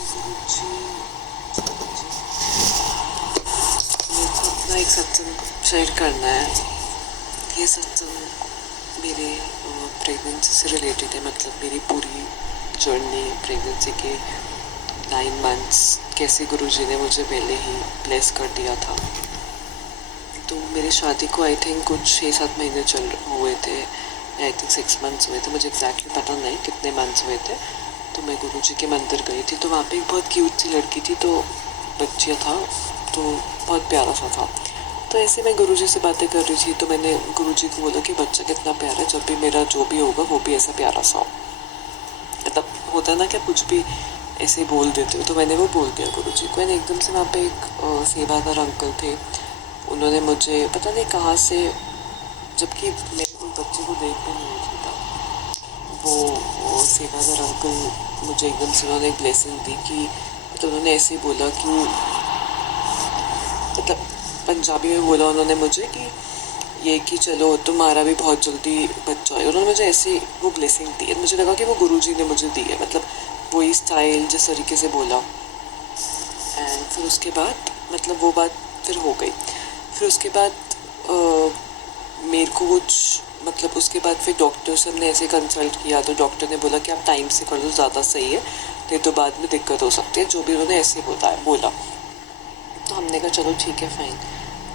गुरुजी मेरे को अपना एक सत्संग शेयर करना है। ये सत्संग मेरे प्रेगनेंसी से रिलेटेड है, मतलब मेरी पूरी जर्नी प्रेगनेंसी के 9 मंथ्स कैसे गुरुजी ने मुझे पहले ही ब्लेस कर दिया था। तो मेरी शादी को आई थिंक कुछ 6-7 महीने हुए थे, आई थिंक 6 मंथ्स हुए थे, मुझे एग्जैक्टली पता नहीं कितने मंथ्स हुए थे। तो मैं गुरुजी के मंदिर गई थी, तो वहाँ पे एक बहुत क्यूट सी लड़की थी, तो बच्चिया था, तो बहुत प्यारा सा था। तो ऐसे मैं गुरुजी से बातें कर रही थी, तो मैंने गुरुजी को बोला कि बच्चा कितना प्यारा है, जब भी मेरा जो भी होगा वो भी ऐसा प्यारा सा हो। मतलब होता है ना क्या, कुछ भी ऐसे बोल देते हो, तो मैंने वो बोल दिया गुरुजी को। एंड एकदम से वहाँ पे एक सेवादार अंकल थे, उन्होंने मुझे पता नहीं कहाँ से, जबकि मैं उस बच्चे को देख भी नहीं रही था, वो सेवादार अंकल मुझे एकदम से उन्होंने एक ब्लेसिंग दी कि, तो उन्होंने ऐसे ही बोला कि, मतलब पंजाबी में बोला उन्होंने मुझे कि ये कि चलो तुम्हारा भी बहुत जल्दी बच्चा है। उन्होंने मुझे ऐसे वो ब्लेसिंग दी है, मुझे लगा कि वो गुरुजी ने मुझे दी है, मतलब वही स्टाइल जिस तरीके से बोला। एंड फिर उसके बाद मतलब वो बात फिर हो गई। फिर उसके बाद मेरे को कुछ मतलब उसके बाद फिर डॉक्टर से हमने ऐसे कंसल्ट किया, तो डॉक्टर ने बोला कि आप टाइम से कर दो, ज़्यादा सही है, नहीं तो बाद में दिक्कत हो सकती है, जो भी उन्होंने ऐसे बोला। तो हमने कहा चलो ठीक है फाइन।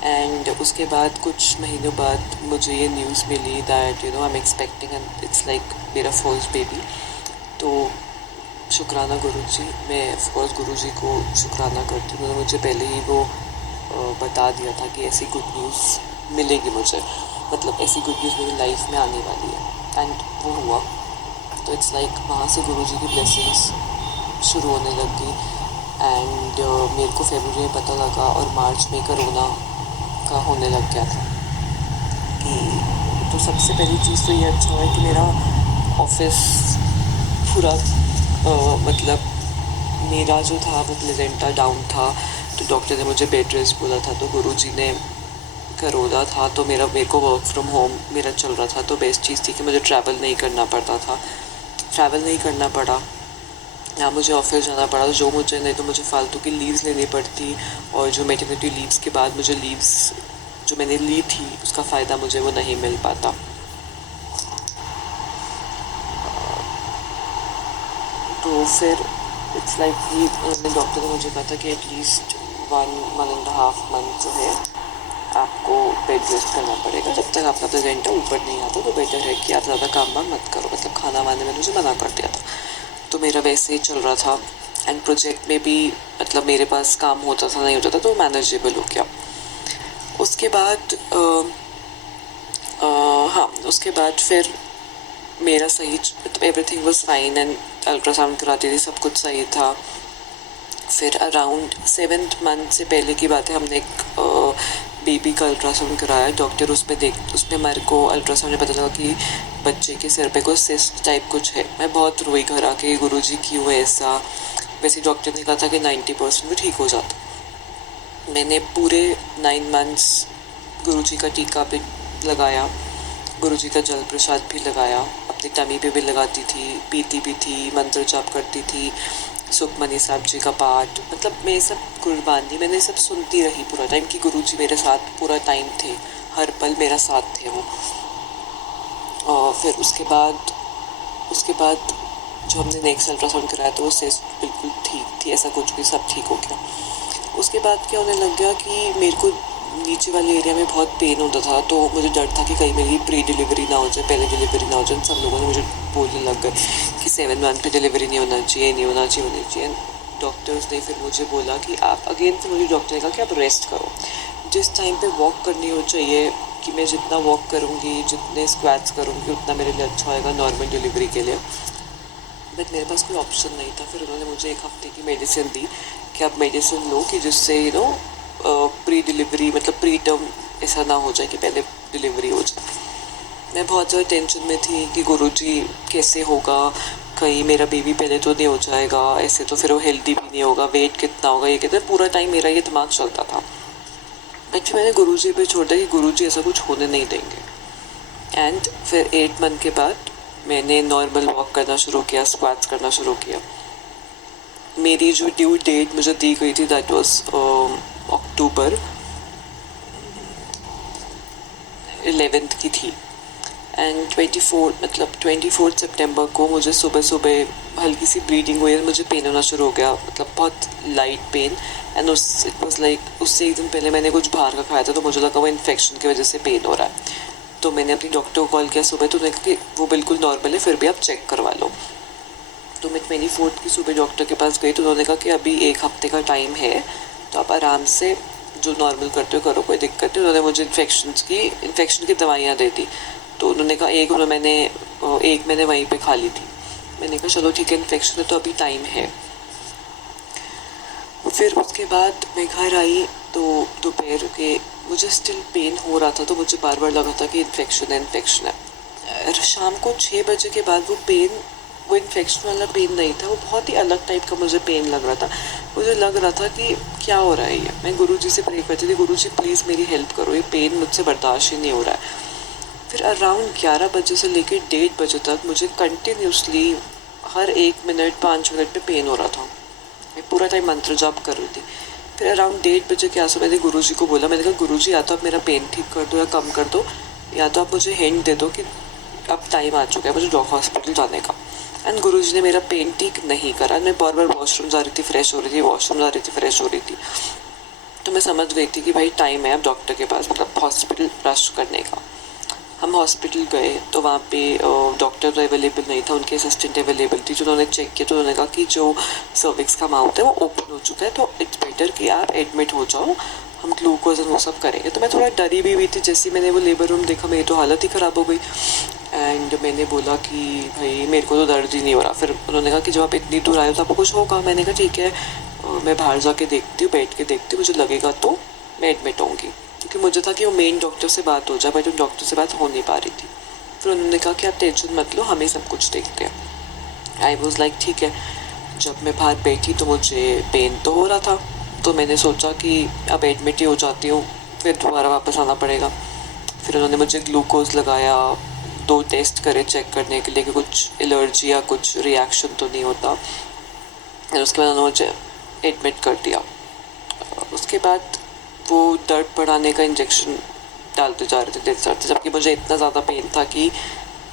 एंड उसके बाद कुछ महीनों बाद मुझे ये न्यूज़ मिली that I am expecting and it's like मेरा फर्स्ट बेबी। तो शुक्राना गुरुजी, मैं ऑफकोर्स गुरुजी को शुक्राना करती हूँ, उन्होंने मुझे पहले ही वो बता दिया था कि ऐसी गुड न्यूज़ मिलेगी मुझे, मतलब ऐसी गुड न्यूज़ मेरी लाइफ में आने वाली है। एंड वो हुआ। तो इट्स लाइक वहाँ से गुरुजी की ब्लेसिंग्स शुरू होने लग गई। एंड मेरे को फरवरी में पता लगा और मार्च में कोरोना का होने लग गया था कि, तो सबसे पहली चीज़ तो ये अच्छा हुआ कि मेरा ऑफिस पूरा मतलब मेरा जो था वो प्लेजेंटा डाउन था, तो डॉक्टर ने मुझे बेड रेस्ट बोला था, तो गुरुजी ने कोरोना था, तो मेरे को वर्क फ्रॉम होम मेरा चल रहा था, तो बेस्ट चीज़ थी कि मुझे ट्रैवल नहीं करना पड़ा, ना मुझे ऑफिस जाना पड़ा, जो मुझे नहीं तो मुझे फालतू की लीव्स लेनी पड़ती, और जो मैटरनिटी लीव्स के बाद मुझे लीव्स जो मैंने ली थी उसका फ़ायदा मुझे वो नहीं मिल पाता। तो फिर इट्स लाइक कि डॉक्टर ने मुझे कहा था कि एटलीस्ट 1.5 मंथ जो है आपको बेड रेस्ट करना पड़ेगा, जब तक आपका प्लेजेंटा ऊपर नहीं आता, तो बेटर है कि आप ज़्यादा काम वाम मत करो, मतलब खाना वाने में मुझे मना कर दिया था। तो मेरा वैसे ही चल रहा था। एंड प्रोजेक्ट में भी मतलब मेरे पास काम होता था नहीं होता था, तो मैनेजेबल हो गया। उसके बाद हाँ, उसके बाद फिर मेरा सही, मतलब everything was fine, and ultrasound कराती थी, सब कुछ सही था। फिर अराउंड 7th मंथ से पहले की बात है, हमने एक बेबी का अल्ट्रासाउंड कराया। डॉक्टर उसमें मेरे को अल्ट्रासाउंड में पता लगा कि बच्चे के सिर पे कोई सिस्ट टाइप कुछ है। मैं बहुत रोई घर आके, गुरुजी क्यों है ऐसा। वैसे डॉक्टर ने कहा था कि 90% में ठीक हो जाता। मैंने पूरे 9 मंथ्स गुरुजी का टीका भी लगाया, गुरुजी का जल प्रसाद भी लगाया, अपनी टमी पे भी लगाती थी, पीती भी थी, मंत्र जाप करती थी, सुखमनी साहब जी का पाठ, मतलब मैं सब कुर्बानी मैंने सब सुनती रही पूरा टाइम कि गुरुजी मेरे साथ पूरा टाइम थे, हर पल मेरा साथ थे वो। और फिर उसके बाद जो हमने नेक्स्ट अल्ट्रासाउंड कराया, तो वो सिस्ट बिल्कुल ठीक थी, ऐसा कुछ भी, सब ठीक हो गया। उसके बाद क्या होने लग गया कि मेरे को नीचे वाले एरिया में बहुत पेन होता था, तो मुझे डर था कि कहीं मेरी प्री डिलीवरी ना हो जाए, पहले डिलीवरी ना हो जाए। सब लोगों ने मुझे बोलने लग गए कि 7 मंथ पे डिलीवरी नहीं होना चाहिए। डॉक्टर्स ने फिर मुझे बोला कि आप अगेन, फिर मुझे डॉक्टर ने कहा कि आप रेस्ट करो, जिस टाइम पे वॉक करनी हो चाहिए, कि मैं जितना वॉक करूँगी, जितने स्क्वाट्स करूँगी, उतना मेरे लिए अच्छा होएगा नॉर्मल डिलीवरी के लिए। बट मेरे पास कोई ऑप्शन नहीं था। फिर उन्होंने मुझे 1 हफ्ते की मेडिसिन दी कि आप मेडिसिन लो, कि जिससे प्री डिलीवरी, मतलब प्री टर्म ऐसा ना हो जाए कि पहले डिलीवरी हो जाए। मैं बहुत ज़्यादा टेंशन में थी कि गुरुजी कैसे होगा, कहीं मेरा बेबी पहले तो नहीं हो जाएगा, ऐसे तो फिर वो हेल्दी भी नहीं होगा, वेट कितना होगा, ये कहते पूरा टाइम मेरा ये दिमाग चलता था। बट मैंने गुरुजी पे छोड़ दिया कि गुरुजी ऐसा कुछ होने नहीं देंगे। एंड फिर 8 मंथ के बाद मैंने नॉर्मल वॉक करना शुरू किया, स्क्वाट्स करना शुरू किया। मेरी जो ड्यू डेट मुझे दी गई थी दैट वाज अक्टूबर 11 की थी एंड 24 सितंबर को मुझे सुबह सुबह हल्की सी ब्लीडिंग हुई और मुझे पेन होना शुरू हो गया, मतलब बहुत लाइट पेन। एंड उस इट वाज लाइक उससे एक दिन पहले मैंने कुछ बाहर का खाया था, तो मुझे लगा वो इन्फेक्शन की वजह से पेन हो रहा है। तो मैंने अपनी डॉक्टर को कॉल किया सुबह, तो उन्होंने कहा कि वो बिल्कुल नॉर्मल है, फिर भी आप चेक करवा लो। तो मैं 24 की सुबह डॉक्टर के पास गई, तो उन्होंने कहा कि अभी 1 हफ्ते का टाइम है, तो आप आराम से जो नॉर्मल करते हो करो, कोई दिक्कत नहीं। उन्होंने मुझे इन्फेक्शन की दवाइयाँ दे दी। तो उन्होंने कहा एक मैंने वहीं पे खा ली थी। मैंने कहा चलो ठीक है, इन्फेक्शन है तो अभी टाइम है। फिर उसके बाद मैं घर आई तो दोपहर के मुझे स्टिल पेन हो रहा था, तो मुझे बार बार लगा था कि इन्फेक्शन है। शाम को 6 बजे के बाद वो इन्फेक्शन वाला पेन नहीं था, वो बहुत ही अलग टाइप का मुझे पेन लग रहा था। मुझे लग रहा था कि क्या हो रहा है ये। मैं गुरुजी से प्रे करती थी, गुरुजी प्लीज़ मेरी हेल्प करो, ये पेन मुझसे बर्दाश्त ही नहीं हो रहा है। फिर अराउंड 11 बजे से लेकर 1:30 बजे तक मुझे कंटिन्यूसली हर 1 मिनट 5 मिनट पे पेन हो रहा था। मैं पूरा टाइम मंत्र जाप कर रही थी। फिर अराउंड 1:30 बजे के आसपास मैंने गुरुजी को बोला, मैंने कहा गुरुजी या तो आप मेरा पेन ठीक कर दो या कम कर दो, या तो आप मुझे हिंट दे दो कि अब टाइम आ चुका है मुझे हॉस्पिटल जाने का। एंड गुरुजी ने मेरा पेन ठीक नहीं करा। मैं बार बार वॉशरूम जा रही थी, फ्रेश हो रही थी, वॉशरूम जा रही थी, फ्रेश हो रही थी। तो मैं समझ गई थी कि भाई टाइम है अब डॉक्टर के पास, मतलब हॉस्पिटल रश करने का। हम हॉस्पिटल गए तो वहाँ पे डॉक्टर तो अवेलेबल नहीं था, उनके असिस्टेंट अवेलेबल थी। जो उन्होंने चेक किया तो उन्होंने कहा कि जो सर्विक्स का माउथ है वो ओपन हो चुका है, तो इट्स बेटर कि आप एडमिट हो जाओ, हम ग्लूकोज वो सब करेंगे। तो मैं थोड़ा डरी भी हुई थी। जैसे मैंने वो लेबर रूम देखा, मेरी तो हालत ही ख़राब हो गई। एंड मैंने बोला कि भाई मेरे को तो दर्द ही नहीं हो रहा। फिर उन्होंने कहा कि जब आप इतनी दूर आए हो तो आपको कुछ होगा। मैंने कहा ठीक है, मैं बाहर जाके देखती हूँ, बैठ के देखती हूँ, मुझे लगेगा तो मैं एडमिट होंगी। क्योंकि मुझे था कि वो मेन डॉक्टर से बात हो जाए, बट उन डॉक्टर से बात हो नहीं पा रही थी। फिर उन्होंने कहा कि आप टेंशन मत लो, हमें सब कुछ देखते हैं। आई वॉज लाइक ठीक है। जब मैं बाहर बैठी तो मुझे पेन तो हो रहा था, तो मैंने सोचा कि अब एडमिट ही हो जाती हूँ, फिर दोबारा वापस आना पड़ेगा। फिर उन्होंने मुझे ग्लूकोज लगाया, 2 टेस्ट करे चेक करने के लिए कि कुछ एलर्जी या कुछ रिएक्शन तो नहीं होता। और उसके बाद उन्होंने मुझे एडमिट कर दिया। उसके बाद वो दर्द बढ़ाने का इंजेक्शन डालते जा रहे थे, जबकि मुझे इतना ज़्यादा पेन था कि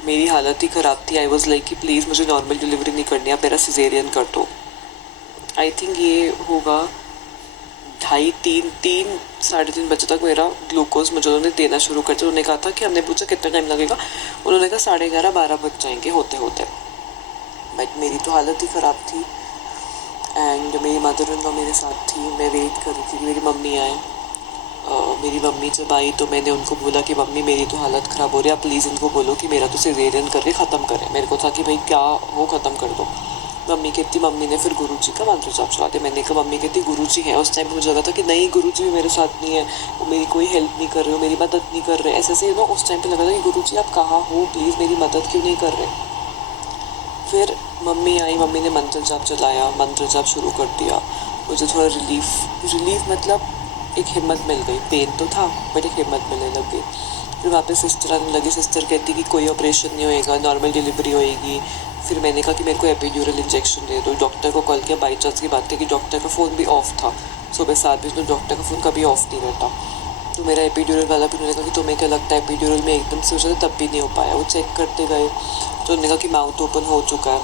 मेरी हालत ही ख़राब थी। आई वॉज लाइक कि प्लीज़ मुझे नॉर्मल डिलीवरी नहीं करनी, आप मेरा सिजेरियन कर दो। आई थिंक ये होगा 3:30 बजे तक मेरा ग्लूकोज मुझे उन्होंने देना शुरू कर दिया। उन्होंने कहा था कि हमने पूछा कितना टाइम लगेगा, उन्होंने कहा 11:30-12 बज जाएंगे होते होते। बट मेरी तो हालत ही ख़राब थी। एंड मेरी मदर इन लॉ मेरे साथ थी, मैं वेट कर रही थी कि मेरी मम्मी आए। मेरी मम्मी जब आई तो मैंने उनको बोला कि मम्मी मेरी तो हालत ख़राब हो रही है, आप प्लीज़ इनको बोलो कि मेरा तो सिजेरियन करके ख़त्म करें। मेरे को था कि भाई क्या वो ख़त्म कर दो। मम्मी कहती, मम्मी ने फिर गुरुजी का मंत्र जाप चला दिया। मैंने कहा मम्मी कहती गुरुजी हैं। उस टाइम पे मुझे लगा था कि नहीं, गुरुजी भी मेरे साथ नहीं है, वो मेरी कोई हेल्प नहीं कर रहे हो, मेरी मदद नहीं कर रहे। ऐसे ऐसे उस टाइम पे लगा था कि गुरुजी आप कहाँ हो, प्लीज़ मेरी मदद क्यों नहीं कर रहे। फिर मम्मी आई, मम्मी ने मंत्र जाप चलाया, मंत्र जाप शुरू कर दिया। मुझे थोड़ा रिलीफ मतलब एक हिम्मत मिल गई। पेन तो था बट एक हिम्मत मिलने लग गई। फिर वहाँ पे सिस्टर आने लगी। सिस्टर कहती कि कोई ऑपरेशन नहीं होएगा, नॉर्मल डिलीवरी होएगी। फिर मैंने कहा कि मेरे को एपिड्यूरल इंजेक्शन दे दो। डॉक्टर को कॉल किया। बाई चांस की बात थी कि डॉक्टर का फ़ोन भी ऑफ था। सुबह 7 बजे तो डॉक्टर का फ़ोन कभी ऑफ नहीं रहता। तो मेरा एपिड्यूरल वाला भी, उन्होंने कहा कि तुम्हें क्या लगता है एपिड्यूरल में एकदम से हो जाता, तब भी नहीं हो पाया। वो चेक करते गए तो उन्होंने कहा कि माउथ ओपन हो चुका है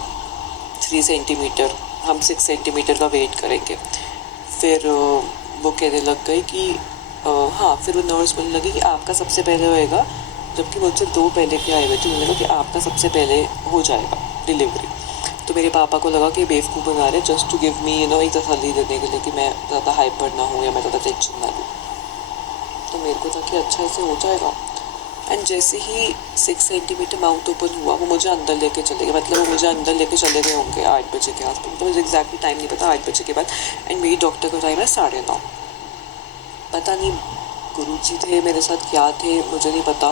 3 सेंटीमीटर, हम 6 सेंटीमीटर का वेट करेंगे। फिर वो कहने लग गई कि हाँ। फिर वो नर्स बोलने लगी कि आपका सबसे पहले होएगा, जबकि मुझसे 2 पहले के आए हुए थे। उन्होंने कहा कि आपका सबसे पहले हो जाएगा डिलीवरी। तो मेरे पापा को लगा कि बेवकूफ़ बना रहे, जस्ट टू गिव मी एक तसल्ली देने के लिए कि मैं ज़्यादा हाइपर ना हूँ या मैं ज़्यादा टेंशन ना लूँ। तो मेरे को था कि अच्छा ऐसे हो जाएगा। एंड जैसे ही 6 सेंटीमीटर माउथ ओपन हुआ, वो मुझे अंदर लेके चले गए। मतलब वो मुझे अंदर लेके चले गए होंगे 8 बजे के आसपास, तो मुझे एग्जैक्टली टाइम नहीं पता, 8 बजे के बाद। एंड मेरी डॉक्टर का टाइम है 9:30। पता नहीं गुरुजी थे मेरे साथ, क्या थे मुझे नहीं पता।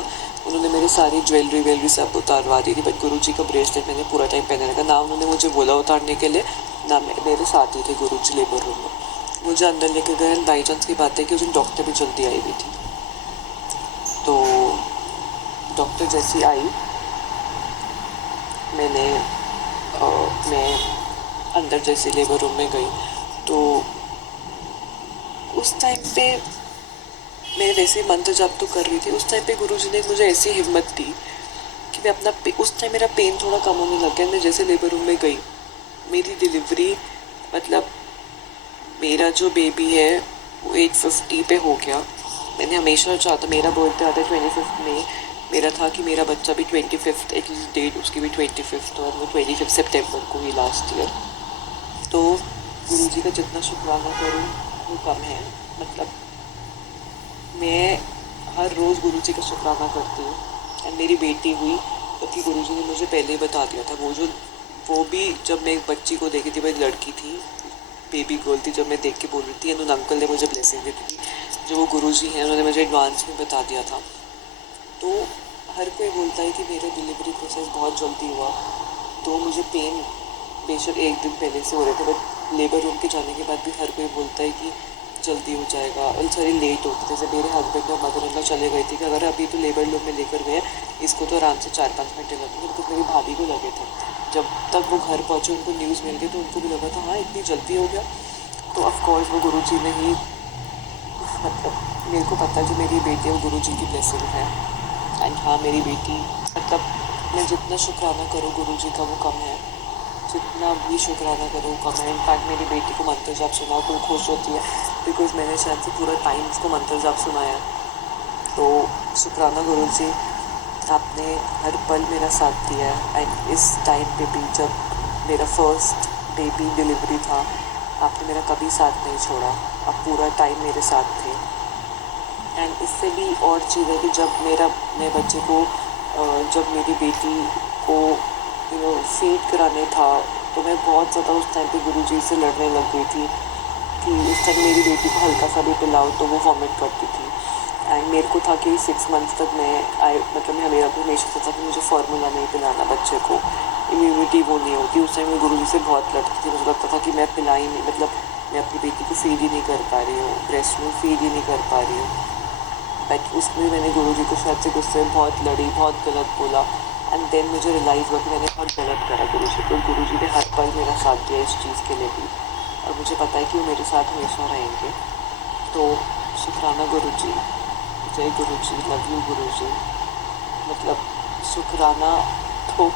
उन्होंने मेरी सारी ज्वेलरी सब उतारवा दी थी, बट गुरुजी का ब्रेसलेट मैंने पूरा टाइम पहने रखा। ना उन्होंने मुझे बोला उतारने के लिए, ना मेरे साथ ही थे गुरुजी लेबर रूम में। मुझे अंदर लेके गए। बाई चांस की बात है कि उस दिन डॉक्टर भी जल्दी आई हुई थी। तो डॉक्टर जैसी आई, मैं अंदर जैसे लेबर रूम में गई तो उस टाइम पे मैं वैसे मंत्र जाप तो कर रही थी। उस टाइम पे गुरुजी ने मुझे ऐसी हिम्मत दी कि मैं अपना उस टाइम मेरा पेन थोड़ा कम होने लग गया। मैं जैसे लेबर रूम में गई, मेरी डिलीवरी मतलब मेरा जो बेबी है वो 8:50 पे हो गया। मैंने हमेशा चाहा था, मेरा बर्थडे आता है 25 मई, मेरा था कि मेरा बच्चा भी 25 एटलीस्ट डेट उसकी भी 25 और वो 25 सितंबर को ही लास्ट ईयर। तो गुरुजी का जितना शुक्राना करूँ वो कम है। मतलब मैं हर रोज़ गुरुजी का शुक्राना करती हूँ। एंड मेरी बेटी हुई क्योंकि गुरुजी ने मुझे पहले ही बता दिया था। वो भी जब मैं एक बच्ची को देखी थी, वही लड़की थी, बेबी गर्ल थी, जब मैं देख के बोल रही थी उन अंकल ने मुझे ब्लेसिंग दी थी। जो वो गुरुजी हैं उन्होंने मुझे एडवांस में बता दिया था। तो हर कोई बोलता है कि मेरा डिलीवरी प्रोसेस बहुत जल्दी हुआ, तो मुझे पेन बेशक एक दिन पहले से हो रहे थे, बट लेबर रूम के जाने के बाद भी हर कोई बोलता है कि जल्दी हो जाएगा और सारी लेट होती। जैसे मेरे हस्बैंड और मदर इन लॉ चले गए थे कि अगर अभी तो लेबर रूम में लेकर गए इसको तो आराम से 4-5 घंटे लगेंगे, बिकॉज मेरी भाभी को लगे थे। जब तक वो घर पहुँचे उनको न्यूज़ मिल गई तो उनको भी लगा था हाँ इतनी जल्दी हो गया। तो ऑफकोर्स वो गुरुजी ने ही, मतलब मेरे को पता है जो मेरी बेटी है वो गुरुजी की ब्लेसिंग है। एंड हाँ मेरी बेटी, मतलब मैं जितना शुक्राना करूँ गुरुजी का वो कम है, जितना भी शुक्राना करो कम है। इनफैक्ट मेरी बेटी को मंत्र जाप सुनाओ तो खुश होती है, बिकॉज मैंने शायद से पूरा टाइम उसको मंत्र जाप सुनाया। तो शुक्राना गुरुजी, आपने हर पल मेरा साथ दिया है। एंड इस टाइम पे भी जब मेरा फर्स्ट बेबी डिलीवरी था, आपने मेरा कभी साथ नहीं छोड़ा, आप पूरा टाइम मेरे साथ थे। एंड इससे भी और चीज़ है कि जब मैं बच्चे को जब मेरी बेटी को फीड कराने था तो मैं बहुत ज़्यादा उस टाइम पे गुरुजी से लड़ने लग गई थी कि उस टाइम मेरी बेटी को हल्का सा भी पिलाओ तो वो वॉमिट करती थी। एंड मेरे को था कि 6 मंथ्स तक मैं मेरा को हमेशा सोचा कि मुझे फार्मूला नहीं पिलाना बच्चे को, इम्यूनिटी वो नहीं होती। उस टाइम मैं गुरुजी से बहुत लड़ती थी। मुझे लगता था कि मैं पिला ही नहीं, मतलब मैं अपनी बेटी को फीड ही नहीं कर पा रही हूँ, ब्रेस्ट में फीड ही नहीं कर पा रही हूँ। बट उसमें मैंने गुरुजी को शायद से गुस्से में बहुत लड़ी, बहुत गलत बोला। एंड देन मुझे रियलाइज़ हुआ कि मैंने बहुत गलत करा गुरुजी को। गुरुजी ने हर पल मेरा साथ दिया इस चीज़ के लिए भी, और मुझे पता है कि वो मेरे साथ हमेशा रहेंगे। तो शुक्राना गुरुजी, जय गुरुजी, लव यू गुरुजी। मतलब शुक्राना तो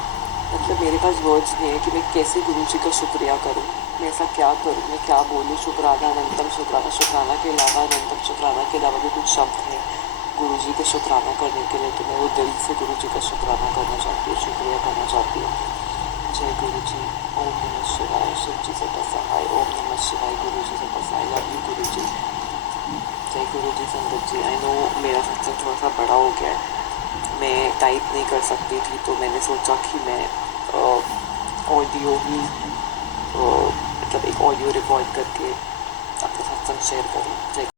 मतलब मेरे पास वर्ड्स नहीं है कि मैं कैसे गुरुजी का शुक्रिया करूँ, मैं ऐसा क्या करूँ, मैं क्या बोलूँ। शुक्राना अनंतम शुक्राना, शुक्राना के अलावा अनंतम शुक्राना के अलावा भी कुछ शब्द हैं गुरुजी का शुक्राना करने के लिए। तो मैं वो दिल से गुरुजी का शुक्राना करना चाहती हूँ, शुक्रिया करना चाहती हूँ। जय गुरुजी, ओम नमः शिवाय, शिव जी से सहाय, ओम नमः शिवाय, गुरुजी से सहाय, लव यू गुरुजी। जय गुरुजी। संगत जी, आई नो मेरा सत्संग थोड़ा सा बड़ा हो गया है, मैं टाइप नहीं कर सकती थी, तो मैंने सोचा कि मैं ऑडियो ही मतलब एक ऑडियो रिकॉर्ड करके अपना सत्संग शेयर करूँ। जय